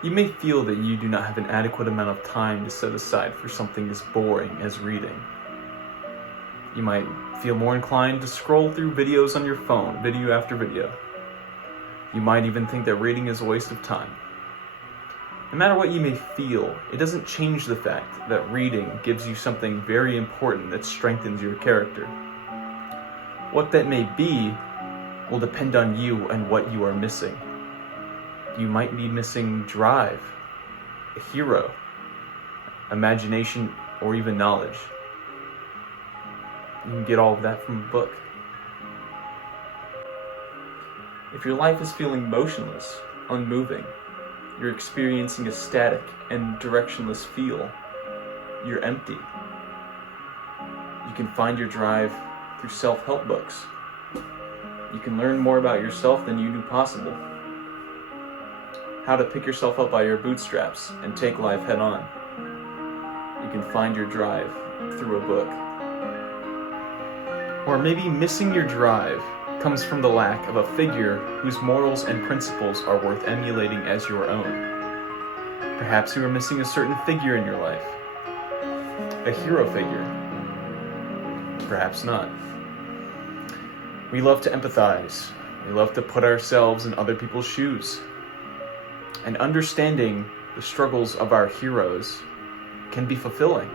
You may feel that you do not have an adequate amount of time to set aside for something as boring as reading. You might feel more inclined to scroll through videos on your phone, video after video. You might even think that reading is a waste of time. No matter what you may feel, it doesn't change the fact that reading gives you something very important that strengthens your character. What that may be will depend on you and what you are missing. You might be missing drive, a hero, imagination, or even knowledge. You can get all of that from a book. If your life is feeling motionless, unmoving, you're experiencing a static and directionless feel, you're empty. You can find your drive through self-help books. You can learn more about yourself than you knew possible. How to pick yourself up by your bootstraps and take life head on. You can find your drive through a book. Or maybe missing your drive comes from the lack of a figure whose morals and principles are worth emulating as your own. Perhaps you are missing a certain figure in your life. A hero figure. Perhaps not. We love to empathize. We love to put ourselves in other people's shoes. And understanding the struggles of our heroes can be fulfilling.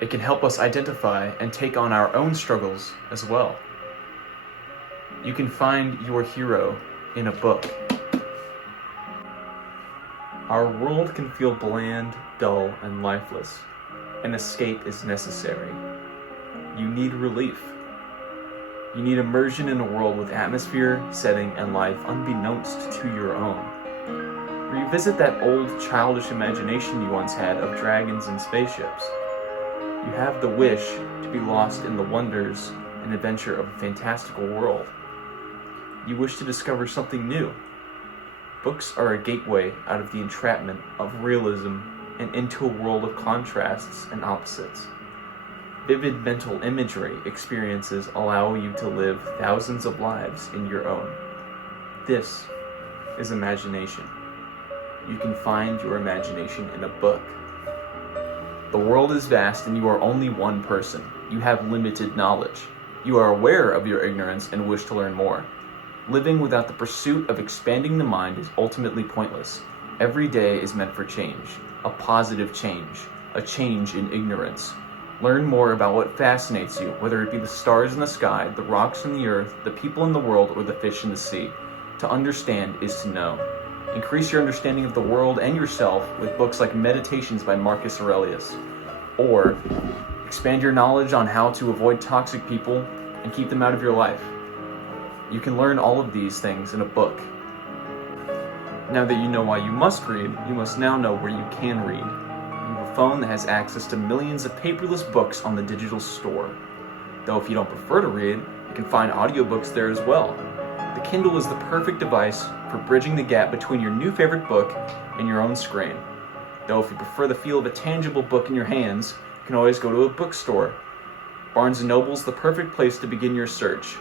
It can help us identify and take on our own struggles as well. You can find your hero in a book. Our world can feel bland, dull, and lifeless. An escape is necessary. You need relief. You need immersion in a world with atmosphere, setting, and life unbeknownst to your own. Revisit that old childish imagination you once had of dragons and spaceships. You have the wish to be lost in the wonders and adventure of a fantastical world. You wish to discover something new. Books are a gateway out of the entrapment of realism and into a world of contrasts and opposites. Vivid mental imagery experiences allow you to live thousands of lives in your own. This is imagination. You can find your imagination in a book. The world is vast and you are only one person. You have limited knowledge. You are aware of your ignorance and wish to learn more. Living without the pursuit of expanding the mind is ultimately pointless. Every day is meant for change, a positive change, a change in ignorance. Learn more about what fascinates you, whether it be the stars in the sky, the rocks in the earth, the people in the world, or the fish in the sea. To understand is to know. Increase your understanding of the world and yourself with books like Meditations by Marcus Aurelius. Or expand your knowledge on how to avoid toxic people and keep them out of your life. You can learn all of these things in a book. Now that you know why you must read, you must now know where you can read. You have a phone that has access to millions of paperless books on the digital store. Though if you don't prefer to read, you can find audiobooks there as well. The Kindle is the perfect device for bridging the gap between your new favorite book and your own screen. Though if you prefer the feel of a tangible book in your hands, you can always go to a bookstore. Barnes & Noble is the perfect place to begin your search.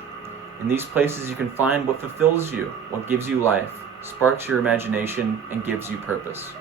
In these places you can find what fulfills you, what gives you life, sparks your imagination, and gives you purpose.